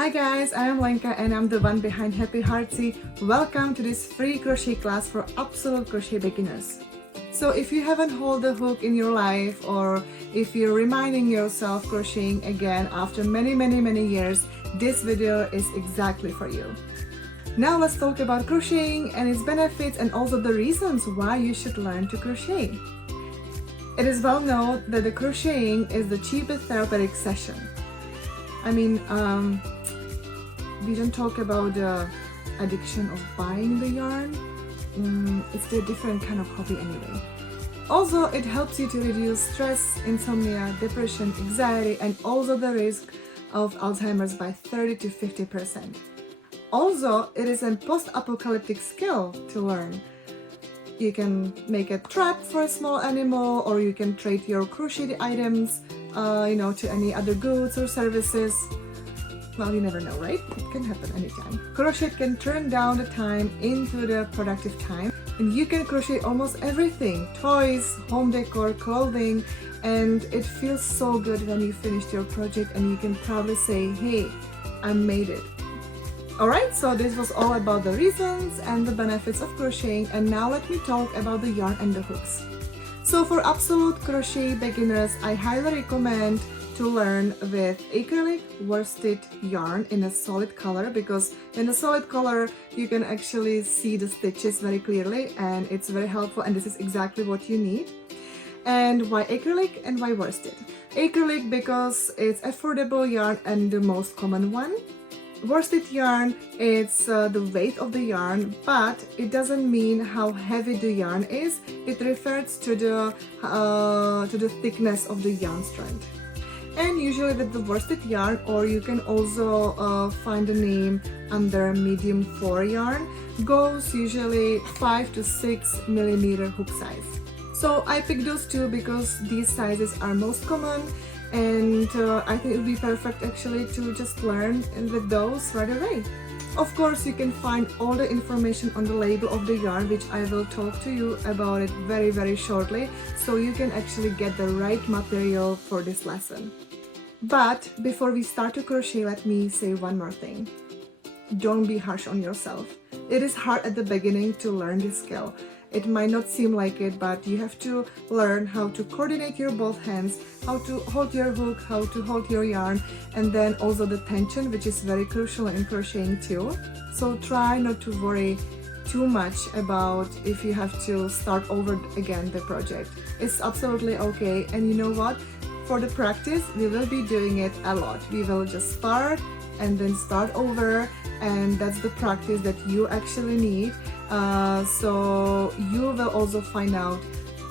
Hi guys, I am Lenka and I'm the one behind Happy Heartsy. Welcome to this free crochet class for absolute crochet beginners. So if you haven't held the hook in your life, or if you're reminding yourself crocheting again after many years, this video is exactly for you. Now let's talk about crocheting and its benefits and also the reasons why you should learn to crochet. It is well known that the crocheting is the cheapest therapeutic session. I mean, we don't talk about the addiction of buying the yarn. It's a different kind of hobby anyway. Also, it helps you to reduce stress, insomnia, depression, anxiety, and also the risk of Alzheimer's by 30 to 50%. Also, it is a post-apocalyptic skill to learn. You can make a trap for a small animal, or you can trade your crocheted items, to any other goods or services. Well, you never know, right? It can happen anytime. Crochet can turn down the time into the productive time, and you can crochet almost everything: toys, home decor, clothing, and it feels so good when you finished your project and you can proudly say, hey, I made it. Alright, so this was all about the reasons and the benefits of crocheting, and now let me talk about the yarn and the hooks. So for absolute crochet beginners, I highly recommend to learn with acrylic worsted yarn in a solid color, because in a solid color you can actually see the stitches very clearly and it's very helpful, and this is exactly what you need. And why acrylic and why worsted? Acrylic because it's affordable yarn and the most common one. Worsted yarn, it's the weight of the yarn, but it doesn't mean how heavy the yarn is. It refers to the thickness of the yarn strand. And usually with the worsted yarn, or you can also find the name under medium 4 yarn, goes usually 5 to 6 millimeter hook size. So I picked those two because these sizes are most common, and I think it would be perfect actually to just learn with those right away. Of course, you can find all the information on the label of the yarn, which I will talk to you about it very shortly, so you can actually get the right material for this lesson. But before we start to crochet, let me say one more thing. Don't be harsh on yourself. It is hard at the beginning to learn this skill. It might not seem like it, but you have to learn how to coordinate your both hands, how to hold your hook, how to hold your yarn, and then also the tension, which is very crucial in crocheting too. So try not to worry too much about if you have to start over again the project. It's absolutely okay, and you know what? For the practice, we will be doing it a lot. We will just start and then start over, and that's the practice that you actually need. So you will also find out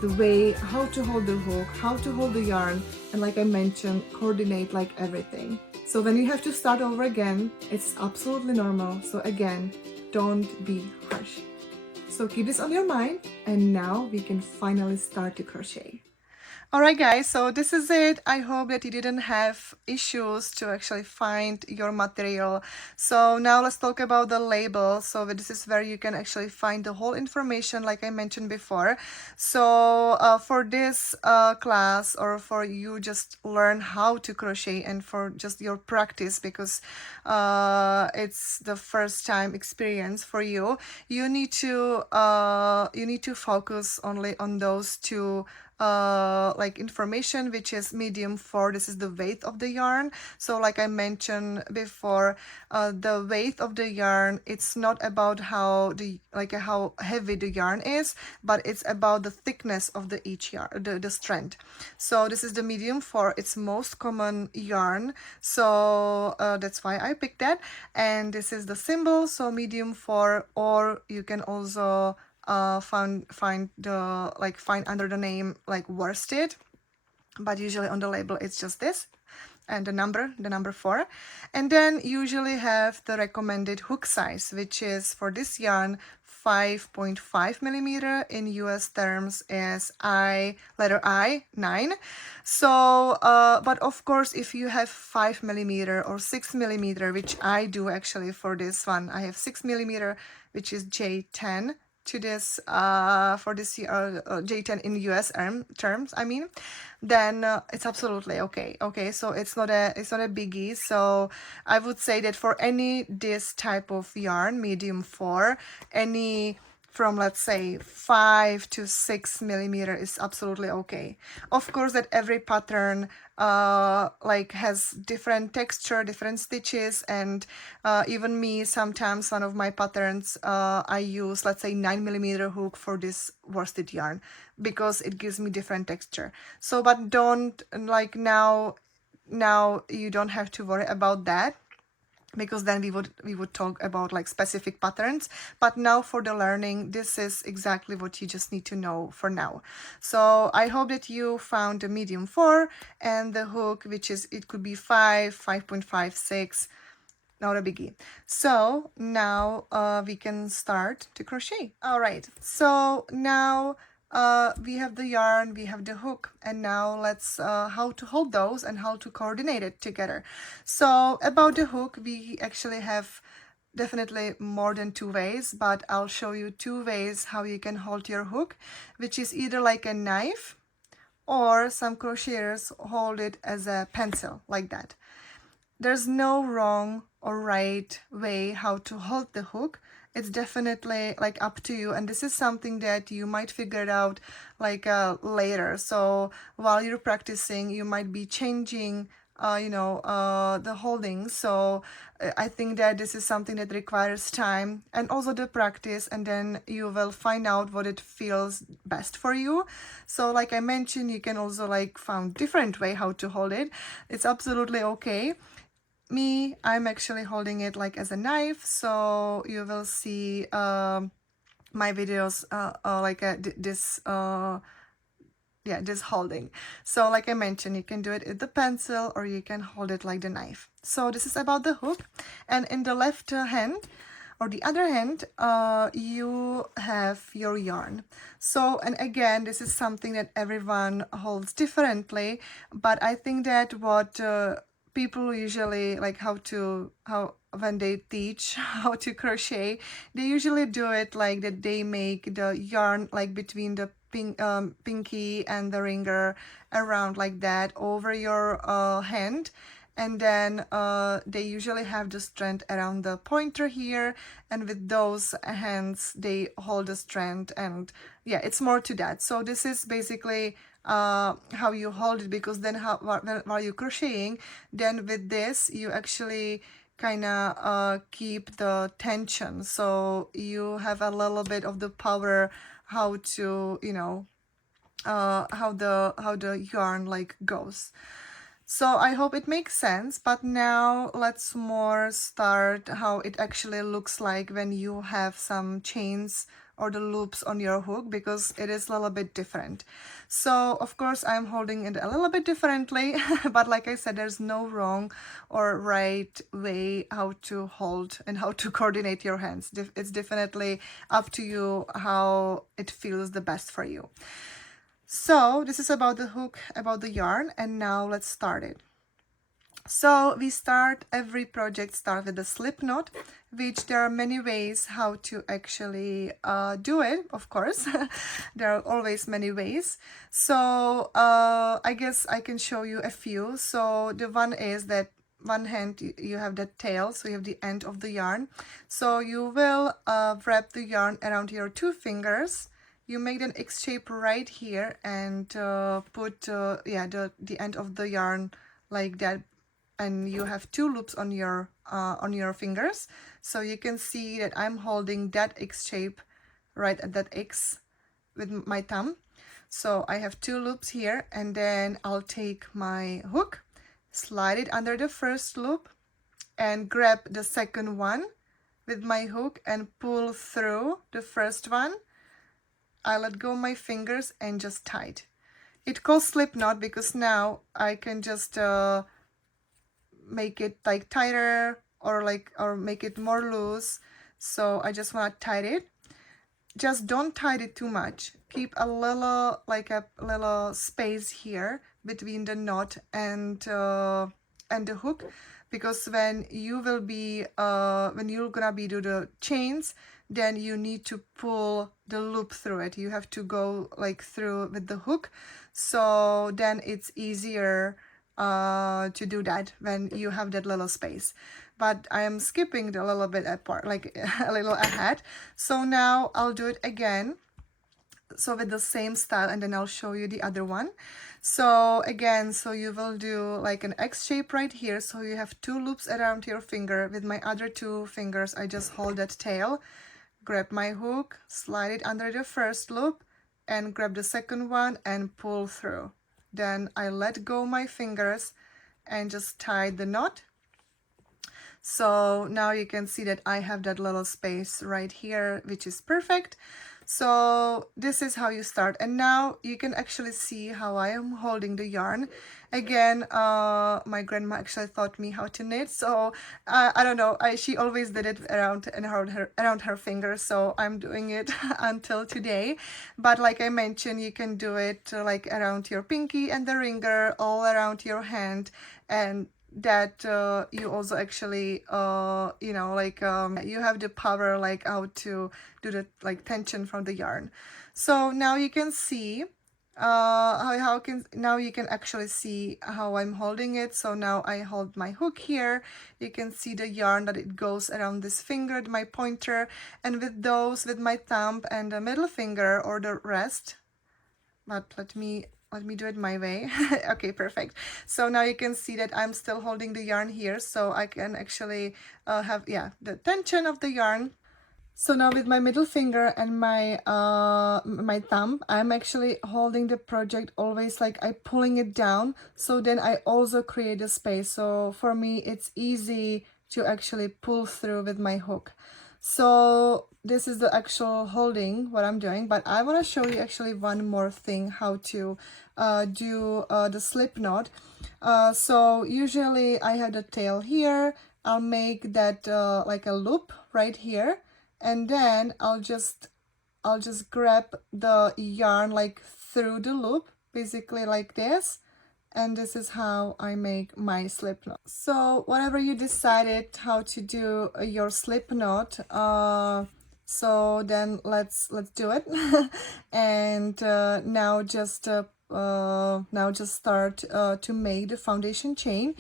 the way how to hold the hook, how to hold the yarn, and like I mentioned, coordinate like everything. So when you have to start over again, it's absolutely normal. So again, don't be harsh. So keep this on your mind, and now we can finally start to crochet. Alright guys, so this is it. I hope that you didn't have issues to actually find your material. So now let's talk about the label. So this is where you can actually find the whole information like I mentioned before. So for this class, or for you just learn how to crochet and for just your practice, because it's the first time experience for you, you need to focus only on those two like information, which is medium 4. This is the weight of the yarn. So like I mentioned before, the weight of the yarn, it's not about how heavy the yarn is, but it's about the thickness of the each yarn, the strand. So this is the medium 4. It's most common yarn, so that's why I picked that. And this is the symbol, so medium 4, or you can also find under the name like worsted, but usually on the label it's just this, and the number 4. And then usually have the recommended hook size, which is for this yarn 5.5 millimeter, in US terms is letter I 9. So but of course, if you have 5 millimeter or 6 millimeter, which I do actually for this one, I have 6 millimeter, which is J10 to this for this J10 in US terms, I mean, then it's absolutely okay. Okay, so it's not a biggie. So I would say that for any this type of yarn, medium 4, any from, let's say, 5 to 6 millimeter is absolutely okay. Of course, that every pattern like has different texture, different stitches, and even me, sometimes one of my patterns I use, let's say, 9 millimeter hook for this worsted yarn because it gives me different texture. So but don't, like, now you don't have to worry about that, because then we would talk about like specific patterns. But now for the learning, this is exactly what you just need to know for now. So I hope that you found the medium 4 and the hook, which is, it could be 5, 5.5, 6, not a biggie. So now we can start to crochet. All right, so now we have the yarn, we have the hook, and now let's how to hold those and how to coordinate it together. So about the hook, we actually have definitely more than 2 ways, but I'll show you 2 ways how you can hold your hook, which is either like a knife, or some crocheters hold it as a pencil, like that. There's no wrong or right way how to hold the hook. It's definitely like up to you, and this is something that you might figure it out like later. So while you're practicing, you might be changing the holding. So I think that this is something that requires time and also the practice, and then you will find out what it feels best for you. So like I mentioned, you can also like find different way how to hold it. It's absolutely okay. Me, I'm actually holding it like as a knife, so you will see my videos like this this holding. So like I mentioned, you can do it with the pencil or you can hold it like the knife. So this is about the hook, and in the left hand or the other hand, you have your yarn. So, and again, this is something that everyone holds differently, but I think that what people usually like how when they teach how to crochet, they usually do it like that. They make the yarn like between the pinky and the ringer, around like that over your hand, and then they usually have the strand around the pointer here, and with those hands they hold the strand, and yeah, it's more to that. So this is basically how you hold it, because then while you're crocheting, then with this you actually kind of keep the tension, so you have a little bit of the power how to how the yarn like goes. So I hope it makes sense, but now let's more start how it actually looks like when you have some chains or the loops on your hook, because it is a little bit different. So of course I'm holding it a little bit differently, but like I said, there's no wrong or right way how to hold and how to coordinate your hands. It's definitely up to you how it feels the best for you. So this is about the hook, about the yarn, and now let's start it. So we start, every project start with a slip knot, which there are many ways how to actually do it, of course. There are always many ways. So I guess I can show you a few. So the one is that one hand you have the tail, so you have the end of the yarn. So you will wrap the yarn around your 2 fingers. You make an X shape right here and put the end of the yarn like that, and you have 2 loops on your fingers. So you can see that I'm holding that X shape right at that X with my thumb. So I have 2 loops here, and then I'll take my hook, slide it under the first loop, and grab the second one with my hook and pull through the first one. I let go my fingers and just tie it. It calls slip knot because now I can just make it like tighter or make it more loose. So I just want to tie it. Just don't tie it too much. Keep a little space here between the knot and the hook, because when you're gonna be do the chains, then you need to pull the loop through it. You have to go like through with the hook, so then it's easier to do that when you have that little space. But I am skipping a little bit apart, like a little ahead. So now I'll do it again, so with the same style, and then I'll show you the other one. So again, so you will do like an X shape right here, so you have 2 loops around your finger. With my other 2 fingers, I just hold that tail, grab my hook, slide it under the first loop, and grab the second one and pull through. Then I let go my fingers and just tie the knot. So now you can see that I have that little space right here, which is perfect. So this is how you start, and now you can actually see how I am holding the yarn. Again, my grandma actually taught me how to knit, so I don't know, she always did it around her fingers, so I'm doing it until today. But like I mentioned, you can do it like around your pinky and the ringer, all around your hand, and that you also actually you know, like you have the power like how to do the like tension from the yarn. So now you can see now you can actually see how I'm holding it. So now I hold my hook here, you can see the yarn that it goes around this finger, my pointer, and with my thumb and the middle finger, or the rest, but let me do it my way. Okay, perfect. So now you can see that I'm still holding the yarn here, so I can actually have, yeah, the tension of the yarn. So now with my middle finger and my thumb, I'm actually holding the project always, like I pulling it down, so then I also create a space. So for me it's easy to actually pull through with my hook. So this is the actual holding, what I'm doing, but I want to show you actually one more thing, how to do the slip knot. So usually I have the tail here, I'll make that like a loop right here, and then I'll just grab the yarn like through the loop, basically like this, and this is how I make my slip knot. So whatever you decided how to do your slip knot, so then let's do it. And now just start to make the foundation chain.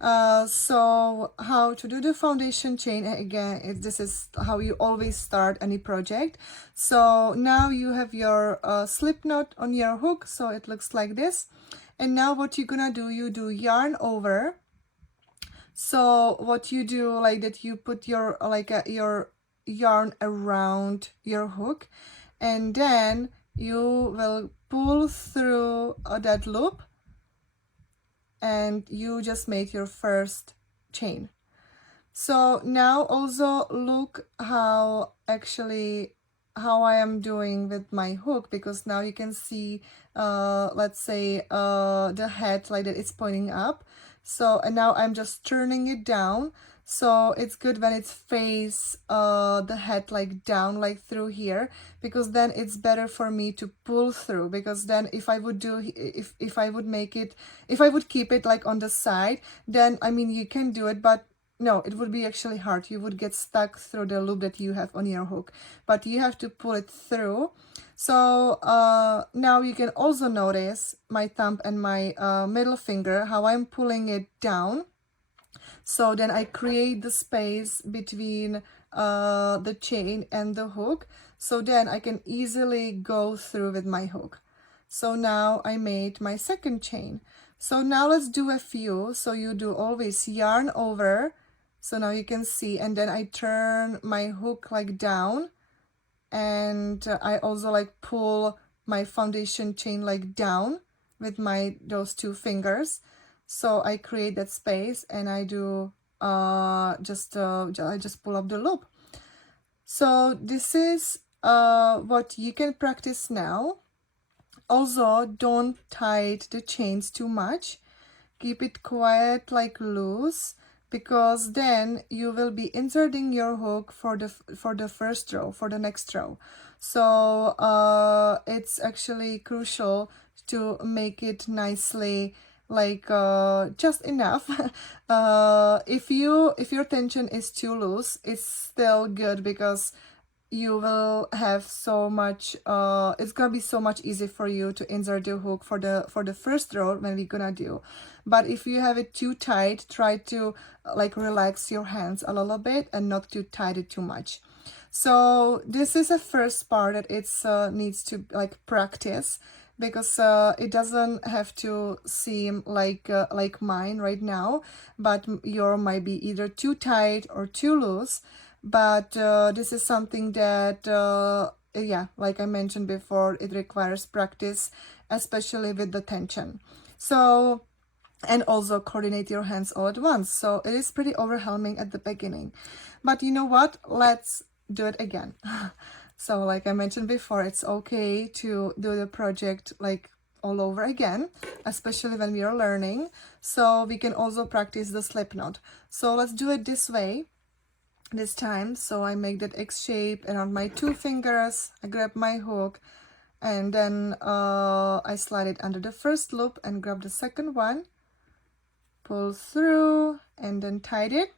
So how to do the foundation chain, again, this is how you always start any project. So now you have your slip knot on your hook, so it looks like this. And now what you're gonna do, you do yarn over. So what you do, like that, you put your your yarn around your hook, and then you will pull through that loop, and you just made your first chain. So now also look how actually how I am doing with my hook, because now you can see let's say the head like that, it's pointing up. So and now I'm just turning it down, so it's good when it's face the head like down, like through here, because then it's better for me to pull through. Because then if I would do if I would make it, if I would keep it like on the side, then I mean you can do it, but no, it would be actually hard. You would get stuck through the loop that you have on your hook, but you have to pull it through. So now you can also notice my thumb and my middle finger, how I'm pulling it down. So then I create the space between the chain and the hook. So then I can easily go through with my hook. So now I made my second chain. So now let's do a few. So you do always yarn over. So now you can see, and then I turn my hook like down, and I also like pull my foundation chain like down with my those 2 fingers. So I create that space, and I do I just pull up the loop. So this is what you can practice now. Also, don't tight the chains too much. Keep it quiet, like loose, because then you will be inserting your hook for the first row, for the next row. So it's actually crucial to make it nicely, like just enough. If your tension is too loose, it's still good, because you will have so much, it's gonna be so much easier for you to insert the hook for the first row when we're gonna do. But if you have it too tight, try to like relax your hands a little bit and not to tight it too much. So this is a first part that it's needs to like practice, because it doesn't have to seem like mine right now, but your might be either too tight or too loose. But this is something that yeah, like I mentioned before, it requires practice, especially with the tension. So, and also coordinate your hands all at once, so it is pretty overwhelming at the beginning. But you know what, let's do it again. So like I mentioned before, it's okay to do the project like all over again, especially when we are learning, so we can also practice the slip knot. So let's do it this way this time. So I make that X shape around my 2 fingers, I grab my hook, and then I slide it under the first loop and grab the second one, pull through, and then tied it.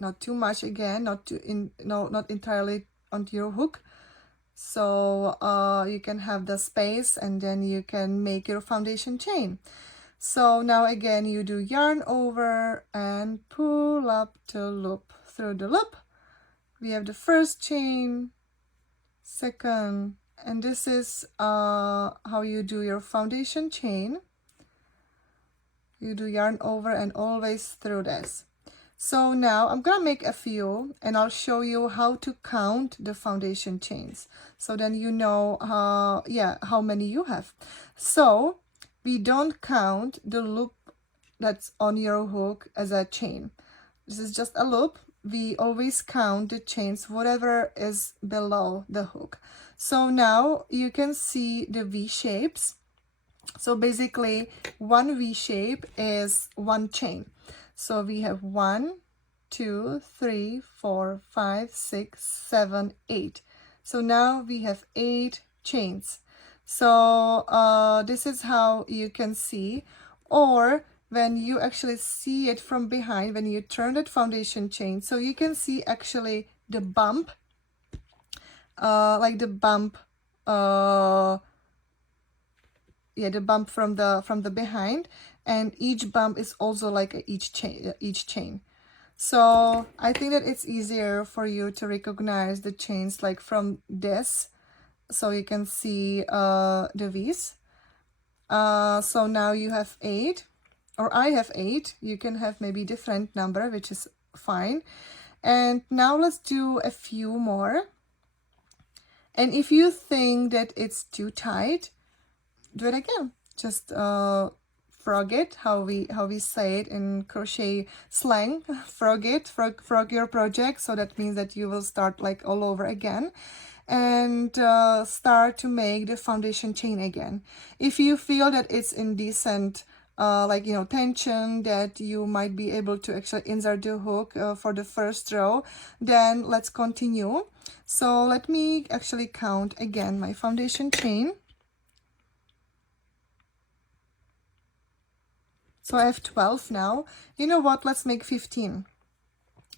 Not too much again, not entirely onto your hook, so you can have the space, and then you can make your foundation chain. So now again, you do yarn over and pull up the loop. Through the loop, we have the first chain, second, and this is how you do your foundation chain. You do yarn over and always through this. So now I'm gonna make a few, and I'll show you how to count the foundation chains, so then you know how many you have. So we don't count the loop that's on your hook as a chain. This is just a loop. We always count the chains, whatever is below the hook. So now you can see the V shapes. So basically, one V shape is one chain. So we have 1, 2, 3, 4, 5, 6, 7, 8. So now we have 8 chains. So this is how you can see. Or when you actually see it from behind, when you turn that foundation chain, so you can see actually the bump, like the bump, yeah, the bump from the behind, and each bump is also like each chain. So I think that it's easier for you to recognize the chains like from this, so you can see the V's. So now you have 8, or I have 8. You can have maybe different number, which is fine. And now let's do a few more. And if you think that it's too tight, do it again. Just frog it, how we say it in crochet slang. Frog it, frog your project. So that means that you will start like all over again, and start to make the foundation chain again. If you feel that it's in decent like, you know, tension, that you might be able to actually insert the hook for the first row, then let's continue. So let me actually count again my foundation chain. So I have 12 now. You know what, let's make 15.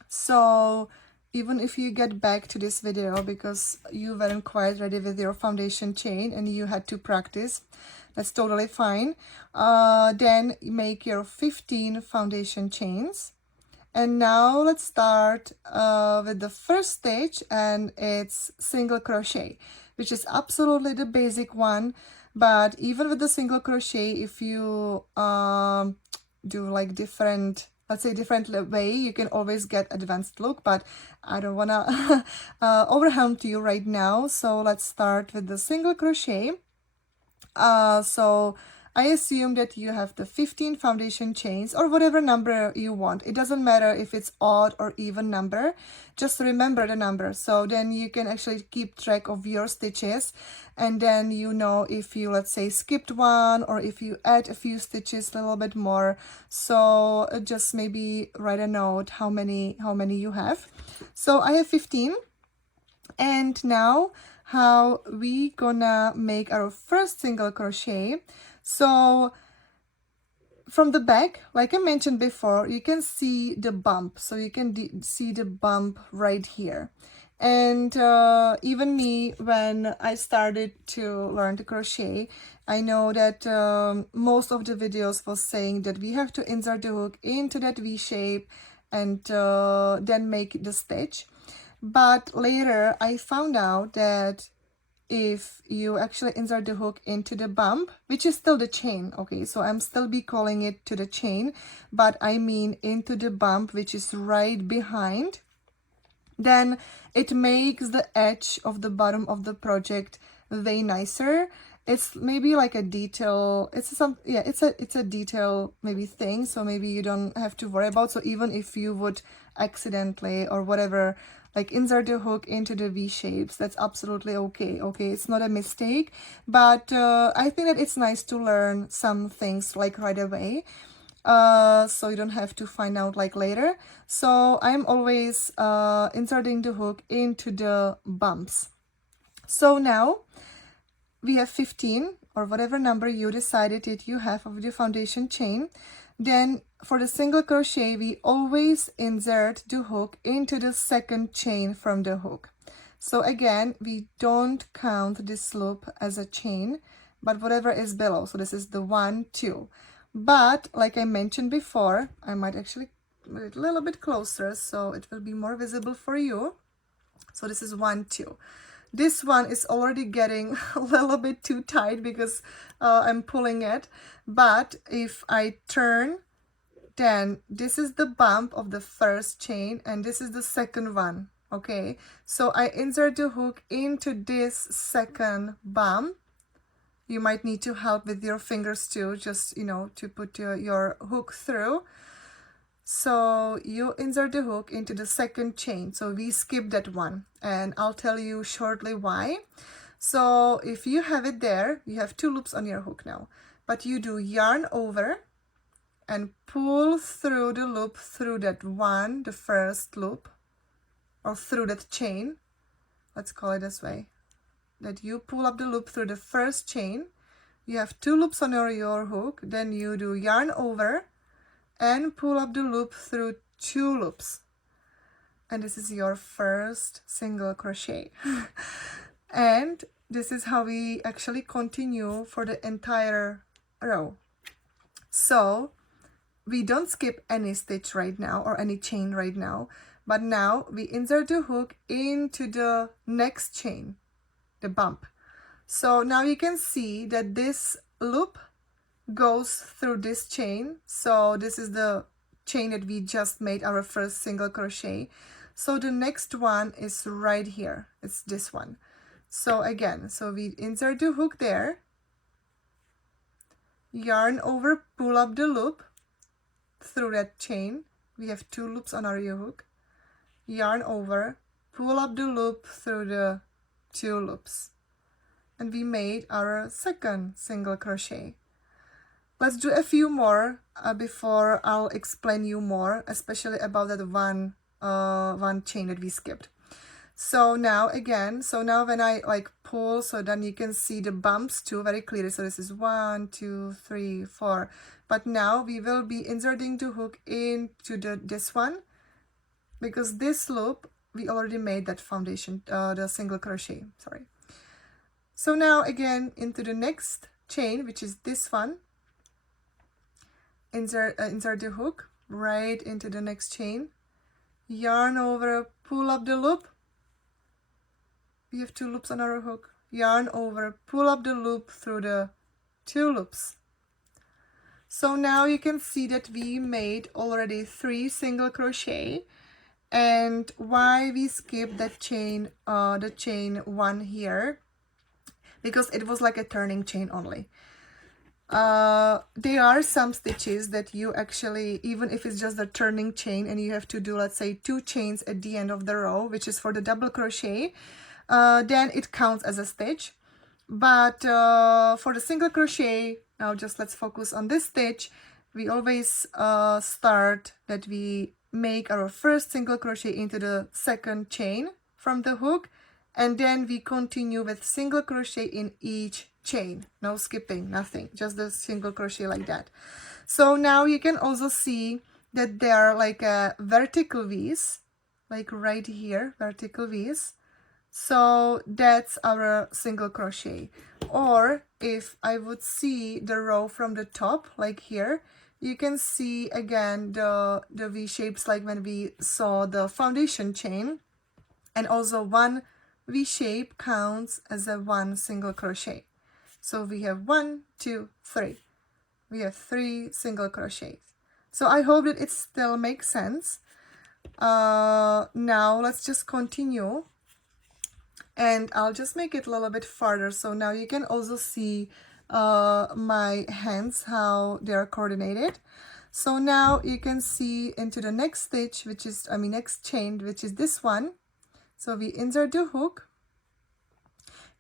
So even if you get back to this video because you weren't quite ready with your foundation chain and you had to practice, that's totally fine. Then make your 15 foundation chains. And now let's start with the first stage, and it's single crochet, which is absolutely the basic one. But even with the single crochet, if you do like different, let's say different way, you can always get advanced look, but I don't want to overwhelm to you right now. So let's start with the single crochet. So I assume that you have the 15 foundation chains, or whatever number you want. It doesn't matter if it's odd or even number, just remember the number. So then you can actually keep track of your stitches, and then you know if you, let's say, skipped one, or if you add a few stitches, a little bit more. So just maybe write a note how many you have. So I have 15. And now how we gonna make our first single crochet. So from the back, like I mentioned before, you can see the bump. So you can see the bump right here. And even me, when I started to learn to crochet, I know that most of the videos was saying that we have to insert the hook into that V shape and then make the stitch. But later I found out that if you actually insert the hook into the bump, which is still the chain, okay, so I'm still be calling it to the chain, but I mean into the bump, which is right behind, then it makes the edge of the bottom of the project way nicer. It's maybe like a detail, it's a detail maybe thing, so maybe you don't have to worry about. So even if you would accidentally or whatever like insert the hook into the V shapes, that's absolutely okay. Okay, it's not a mistake, but I think that it's nice to learn some things like right away, so you don't have to find out like later. So I'm always inserting the hook into the bumps. So now we have 15 or whatever number you decided that you have of the foundation chain. Then for the single crochet, we always insert the hook into the second chain from the hook. So again, we don't count this loop as a chain, but whatever is below. So this is the 1, 2. But like I mentioned before, I might actually move it a little bit closer so it will be more visible for you. So this is 1, 2. This one is already getting a little bit too tight because I'm pulling it. But if I turn, then this is the bump of the first chain and this is the second one. Okay, so I insert the hook into this second bump. You might need to help with your fingers too, just, you know, to put your hook through. So you insert the hook into the second chain. So we skip that one and I'll tell you shortly why. So if you have it there, you have 2 loops on your hook now, but you do yarn over and pull through the loop through that one, the first loop, or through that chain. Let's call it this way. That you pull up the loop through the first chain. You have 2 loops on your hook, then you do yarn over and pull up the loop through 2 loops. And this is your first single crochet. And this is how we actually continue for the entire row. So we don't skip any stitch right now or any chain right now, but now we insert the hook into the next chain, the bump. So now you can see that this loop goes through this chain. So this is the chain that we just made our first single crochet. So the next one is right here. It's this one. So again, so we insert the hook there, yarn over, pull up the loop through that chain. We have 2 loops on our hook, yarn over, pull up the loop through the 2 loops, and we made our second single crochet. Let's do a few more before I'll explain you more, especially about that one chain that we skipped. So now again, so now when I like pull, so then you can see the bumps too very clearly. So this is 1, 2, 3, 4. But now we will be inserting the hook into this one, because this loop we already made that foundation, the single crochet, sorry. So now again into the next chain, which is this one, insert the hook right into the next chain, yarn over, pull up the loop. We have 2 loops on our hook, yarn over, pull up the loop through the 2 loops. So now you can see that we made already 3 single crochet. And why we skipped that chain, the chain 1 here, because it was like a turning chain only. There are some stitches that you actually, even if it's just a turning chain and you have to do, let's say, 2 chains at the end of the row, which is for the double crochet, then it counts as a stitch. But for the single crochet, now just let's focus on this stitch. We always start that we make our first single crochet into the second chain from the hook, and then we continue with single crochet in each chain. No skipping, nothing, just the single crochet like that. So now you can also see that they are like vertical V's, like right here, vertical V's. So that's our single crochet. Or if I would see the row from the top, like here, you can see again the V shapes like when we saw the foundation chain. And also one V shape counts as a one single crochet. So we have 1, 2, 3. We have 3 single crochets. So I hope that it still makes sense. Now let's just continue, and I'll just make it a little bit farther. So now you can also see my hands, how they are coordinated. So now you can see into the next stitch, which is, next chain, which is this one. So we insert the hook.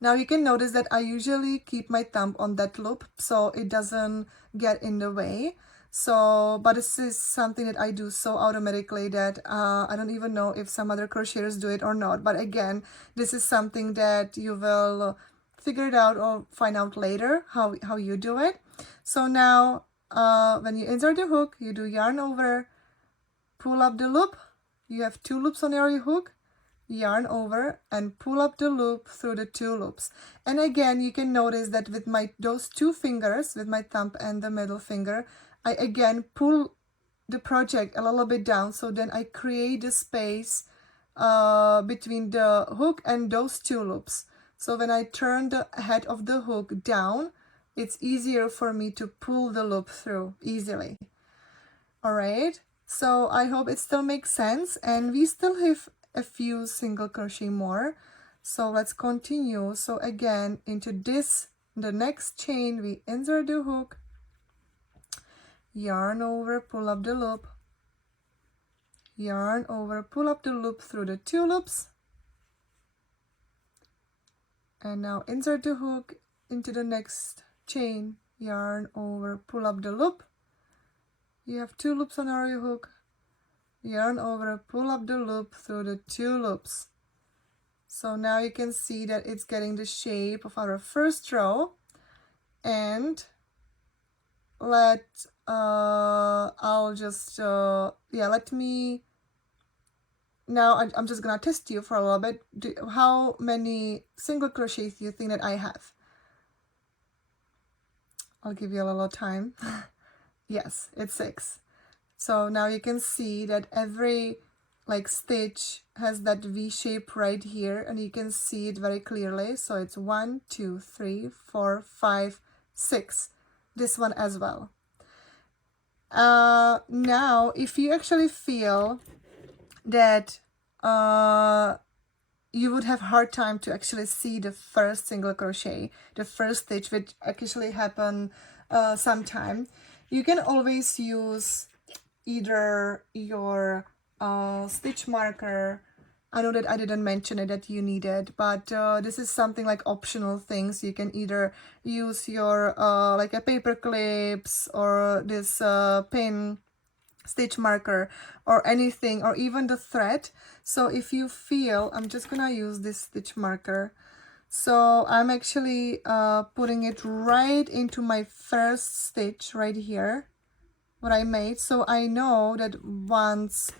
Now you can notice that I usually keep my thumb on that loop so it doesn't get in the way. So, but this is something that I do so automatically that I don't even know if some other crocheters do it or not. But again, this is something that you will figure it out or find out later how you do it. So now when you insert the hook, you do yarn over, pull up the loop. You have 2 loops on your hook, yarn over and pull up the loop through the 2 loops. And again, you can notice that with those 2 fingers, with my thumb and the middle finger, I again pull the project a little bit down, so then I create a space between the hook and those 2 loops. So when I turn the head of the hook down, it's easier for me to pull the loop through easily. All right, so I hope it still makes sense, and we still have a few single crochet more. So let's continue. So again, into the next chain, we insert the hook, yarn over, pull up the loop, yarn over, pull up the loop through the 2 loops, and now insert the hook into the next chain, yarn over, pull up the loop. You have 2 loops on your hook, yarn over, pull up the loop through the 2 loops. So now you can see that it's getting the shape of our first row. And let me now I'm just gonna test you for a little bit. How many single crochets do you think that I have? I'll give you a little time. Yes, it's 6. So now you can see that every stitch has that V shape right here, and you can see it very clearly. So it's 1, 2, 3, 4, 5, 6. This one as well. Now if you actually feel that you would have hard time to actually see the first single crochet, the first stitch, which actually happen sometime, you can always use either your stitch marker. I know that I didn't mention it that you need it, but this is something like optional things. You can either use your like a paper clips or this pin stitch marker or anything, or even the thread. So if you feel, I'm just gonna use this stitch marker. So I'm actually putting it right into my first stitch right here, what I made. So I know that once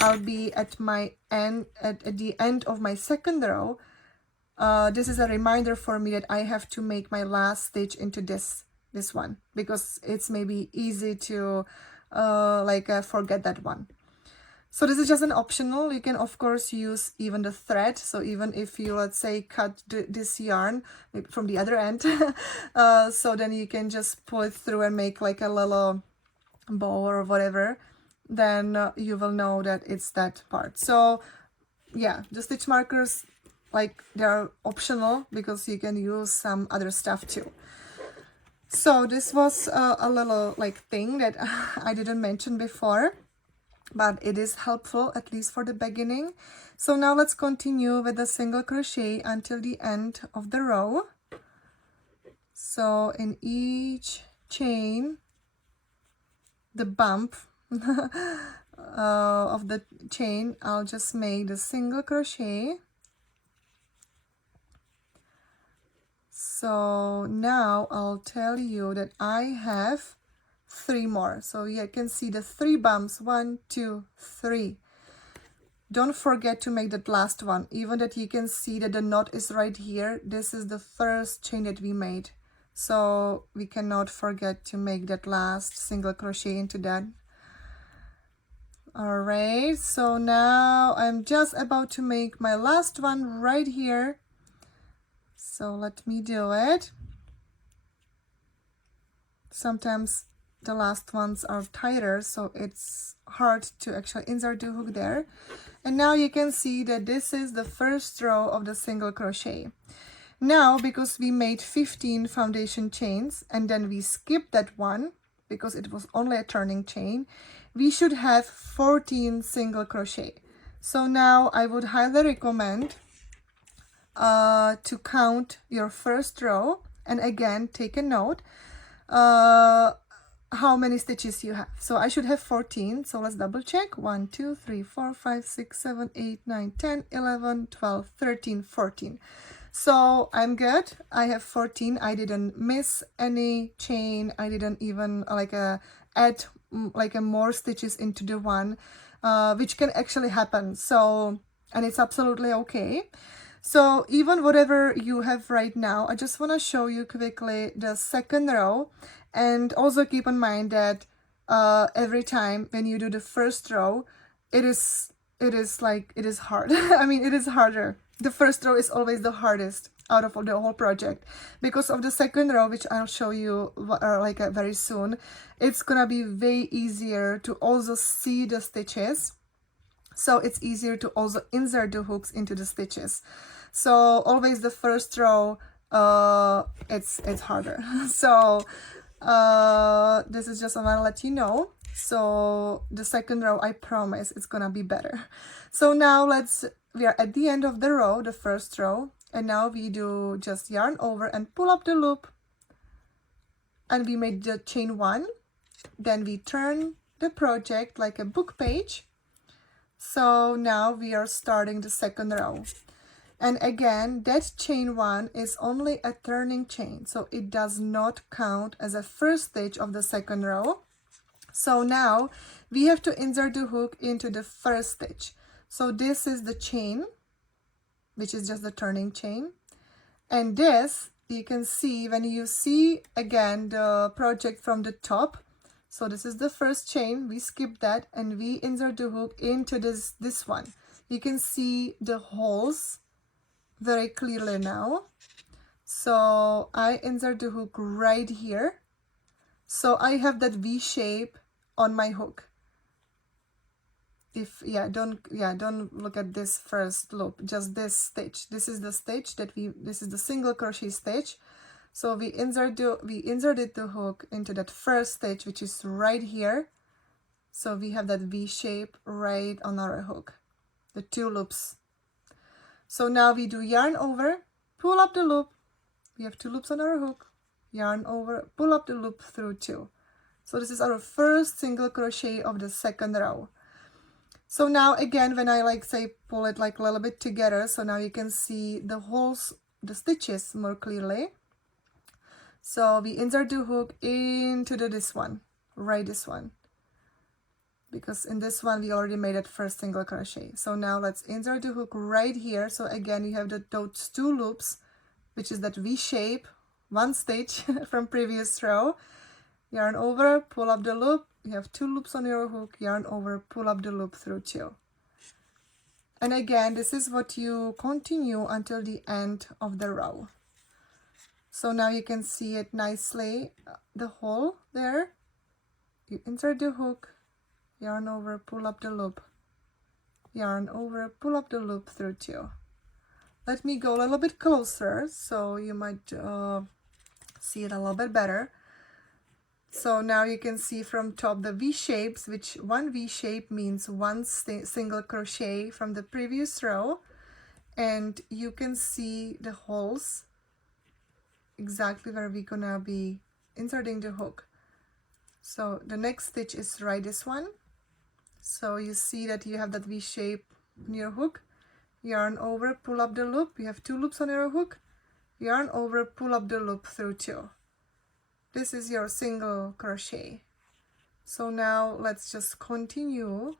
I'll be at my end, at the end of my second row, this is a reminder for me that I have to make my last stitch into this one, because it's maybe easy to forget that one. So this is just an optional. You can of course use even the thread. So even if you, let's say, cut this yarn from the other end, so then you can just pull it through and make like a little bow or whatever, then you will know that it's that part. So yeah, the stitch markers, they're optional because you can use some other stuff too. So this was a little thing that I didn't mention before, but it is helpful at least for the beginning. So now let's continue with the single crochet until the end of the row. So in each chain, the bump of the chain, I'll just make the single crochet. So now I'll tell you that I have 3 more. So you can see the 3 bumps, 1, 2, 3. don't forget to make that last one. Even that you can see that the knot is right here. This is the first chain that we made. So we cannot forget to make that last single crochet into that. All right, so now I'm just about to make my last one right here. So let me do it. Sometimes the last ones are tighter, so it's hard to actually insert the hook there. And now you can see that this is the first row of the single crochet. Now, because we made 15 foundation chains and then we skipped that one because it was only a turning chain, we should have 14 single crochet. So now I would highly recommend to count your first row, and again take a note how many stitches you have. So I should have 14, so let's double check. 1 2 3 4 5 6 7 8 9 10 11 12 13 14. So I'm good. I have 14. I didn't miss any chain. I didn't even add more stitches into the one, which can actually happen. So, and it's absolutely okay. So even whatever you have right now, I just want to show you quickly the second row, and also keep in mind that every time when you do the first row, it is hard. I mean, it is harder. The first row is always the hardest out of the whole project, because of the second row, which I'll show you very soon. It's gonna be way easier to also see the stitches. So it's easier to also insert the hooks into the stitches. So always the first row, it's harder. So this is just I want to let you know. So the second row, I promise it's gonna be better. So now we are at the end of the row, the first row, and now we do just yarn over and pull up the loop, and we made the chain 1. Then we turn the project like a book page. So now we are starting the second row. And again, that chain 1 is only a turning chain, so it does not count as a first stitch of the second row. So now we have to insert the hook into the first stitch. So this is the chain, which is just the turning chain. And this, you can see when you see again the project from the top. So this is the first chain, we skip that and we insert the hook into this one. You can see the holes very clearly now. So I insert the hook right here. So I have that V shape on my hook. Don't look at this first loop, just this stitch. This is the stitch this is the single crochet stitch. So we inserted the hook into that first stitch, which is right here. So we have that V shape right on our hook, the 2 loops. So now we do yarn over, pull up the loop. We have 2 loops on our hook, yarn over, pull up the loop through 2. So this is our first single crochet of the second row. So now again, when I pull it a little bit together, so now you can see the holes, the stitches more clearly. So we insert the hook into this one, this one, because in this one we already made that first single crochet. So now let's insert the hook right here. So again, you have those 2 loops, which is that V shape, 1 stitch from previous row, yarn over, pull up the loop. You have 2 loops on your hook, yarn over, pull up the loop through 2. And again, this is what you continue until the end of the row. So now you can see it nicely, the hole there. You insert the hook, yarn over, pull up the loop, yarn over, pull up the loop through 2. Let me go a little bit closer so you might see it a little bit better. So now you can see from top the V shapes, which one V shape means 1 single crochet from the previous row, and you can see the holes exactly where we're gonna be inserting the hook. So the next stitch is this one. So you see that you have that V shape in your hook, yarn over, pull up the loop. You have 2 loops on your hook, yarn over, pull up the loop through 2. This is your single crochet. So now let's just continue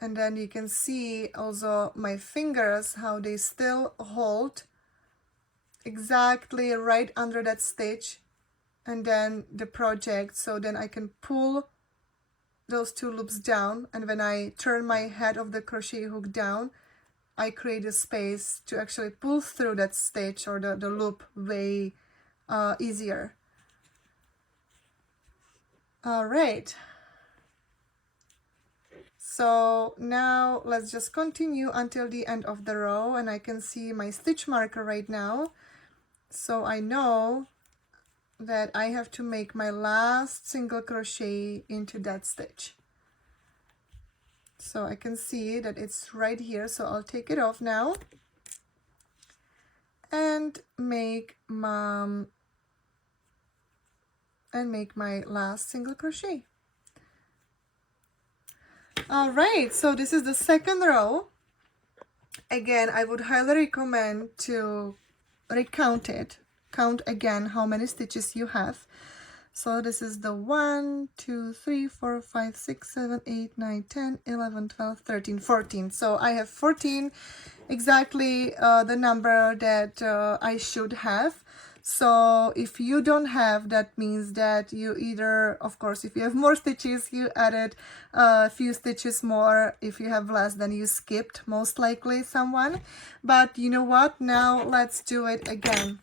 And then you can see also my fingers, how they still hold exactly right under that stitch, and then the project. So then I can pull those 2 loops down, and when I turn my head of the crochet hook down, I create a space to actually pull through that stitch or the loop way easier. All right. So now let's just continue until the end of the row, and I can see my stitch marker right now. So I know that I have to make my last single crochet into that stitch. So I can see that it's right here, so I'll take it off now and make my last single crochet. All right, so this is the second row. Again, I would highly recommend to recount it. Count again how many stitches you have. So this is the 1, 2, 3, 4, 5, 6, 7, 8, 9, 10, 11, 12, 13, 14. So I have 14, exactly the number that I should have. So if you don't have, that means that you either, of course, if you have more stitches, you added a few stitches more. If you have less, then you skipped, most likely someone. But you know what? Now let's do it again.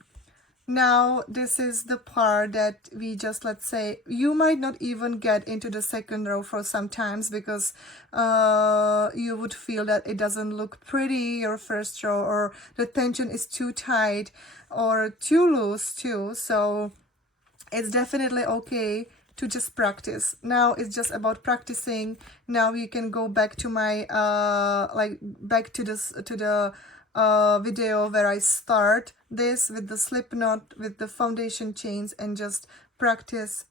Now this is the part that we just, let's say, you might not even get into the second row for some times because you would feel that it doesn't look pretty, your first row, or the tension is too tight or too loose too. So it's definitely okay to just practice. Now it's just about practicing. Now you can go back to my back to the video where I start this with the slip knot, with the foundation chains, and just practice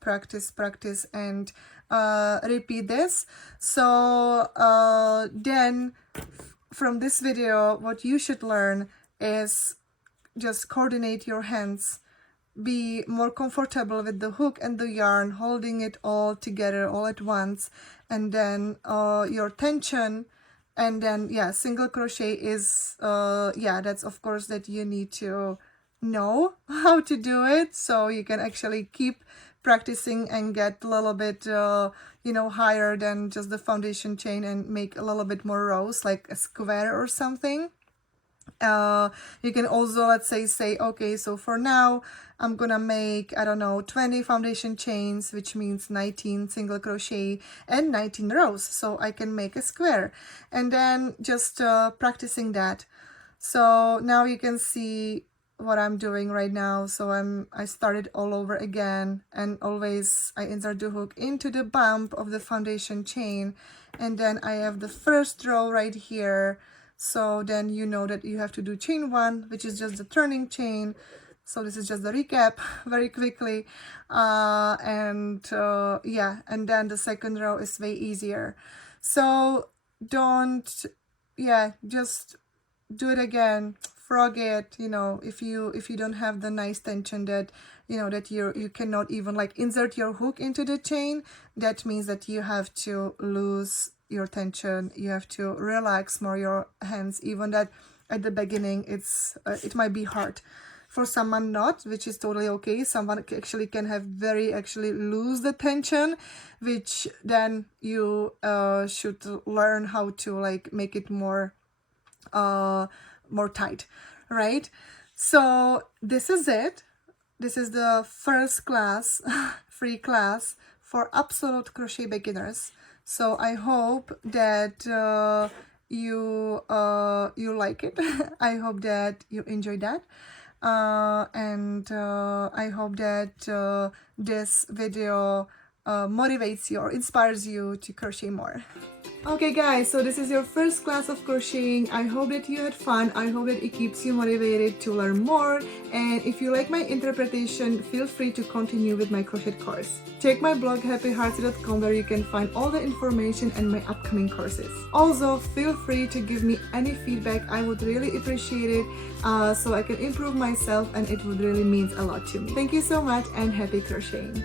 and repeat this. So then from this video, what you should learn is just coordinate your hands, be more comfortable with the hook and the yarn, holding it all together all at once, and then your tension. And then yeah, single crochet is yeah, that's of course that you need to know how to do it, so you can actually keep practicing and get a little bit you know, higher than just the foundation chain and make a little bit more rows, like a square or something. You can also, let's say okay, so for now I'm gonna make, I don't know, 20 foundation chains, which means 19 single crochet and 19 rows, so I can make a square, and then just practicing that. So now you can see what I'm doing right now. So I started all over again, and always I insert the hook into the bump of the foundation chain, and then I have the first row right here. So then you know that you have to do chain 1, which is just the turning chain. So this is just the recap very quickly, yeah, and then the second row is way easier. So don't, yeah, just do it again, frog it, you know, if you don't have the nice tension that, you know, that you cannot even like insert your hook into the chain, that means that you have to lose your tension, you have to relax more your hands, even that at the beginning it's it might be hard for someone, not, which is totally okay. Someone actually can have actually lose the tension, which then you should learn how to like make it more more tight, right? So this is it. This is the first class, free class for absolute crochet beginners. So I hope that you like it. I hope that you enjoy that, and I hope that this video motivates you or inspires you to crochet more. Okay guys, so this is your first class of crocheting. I hope that you had fun. I hope that it keeps you motivated to learn more. And if you like my interpretation, feel free to continue with my crochet course. Check my blog happyheartsy.com where you can find all the information and my upcoming courses. Also, feel free to give me any feedback. I would really appreciate it so I can improve myself, and it would really mean a lot to me. Thank you so much and happy crocheting.